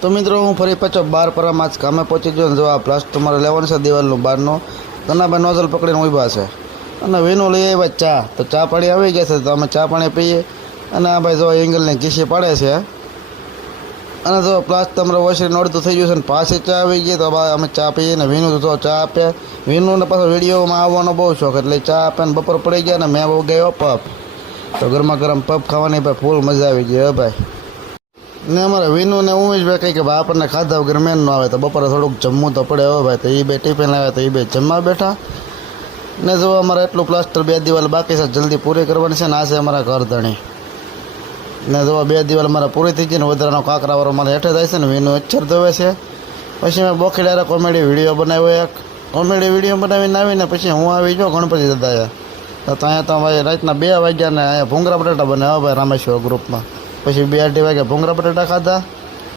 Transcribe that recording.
તો મિત્રો હું ફરી પાછો બાર પરામાં જ કામે પહોંચી ગયો ને જો આ પ્લાસ્ટર તમારે લેવાનું છે દિવાલનું બહારનો ઘણાભાઈ નોઝલ પકડીને ઊભા છે અને વેનું લઈ આવ્યા ચા તો ચા પાણી આવી ગયા છે તો અમે ચા પાણી પીએ અને આ ભાઈ જો એંગલની ઘીસી પાડે છે અને જો પ્લાસ્ટર તમારે વોશરીને અડધું થઈ ગયું છે ને પાછી ચા આવી ગઈ તો અમે ચા પીએ ને વીનું તો ચા આપે વીનુને પાછો વિડીયોમાં આવવાનો બહુ શોખ એટલે ચા આપે ને બપોર પડી ગયા ને મેં બહુ ગયો પપ તો ગરમા ગરમ પપ ખાવાની ભાઈ ફૂલ મજા આવી ગઈ હે ભાઈ ને અમારે વિનુ ને ઉમેશભાઈ કહી કે ભાઈ આપણને ખાધા વગર મેન ન આવે તો બપોરે થોડુંક જમવું તો પડે હો ભાઈ તો એ બે ટિફિન આવે તો એ બે જમવા બેઠા ને જો અમારે એટલું પ્લાસ્ટર 2 દિવાલ બાકી છે જલ્દી પૂરી કરવાની છે ને આ છે અમારા ઘર ધણી ને જો 2 દિવાલ મારા પૂરી થઈ ગઈ ને વધારાનો કાંકરાવાળો મારે હેઠે થાય છે ને વિનુ અચ્છર ધોવે છે પછી મેં બોખીડારે કોમેડી વિડીયો બનાવ્યો એક કોમેડી વિડીયો બનાવીને આવીને પછી હું આવી ગયો ગણપતિ દાદાએ તો ત્યાં તો ભાઈ રાતના 2 વાગ્યા ને અહીંયા ભૂંગળા બટાટા બનાવ્યા ભાઈ રામેશ્વર ગ્રુપમાં પછી 2-2:30 વાગે ભૂંગળા બટાટા ખાધા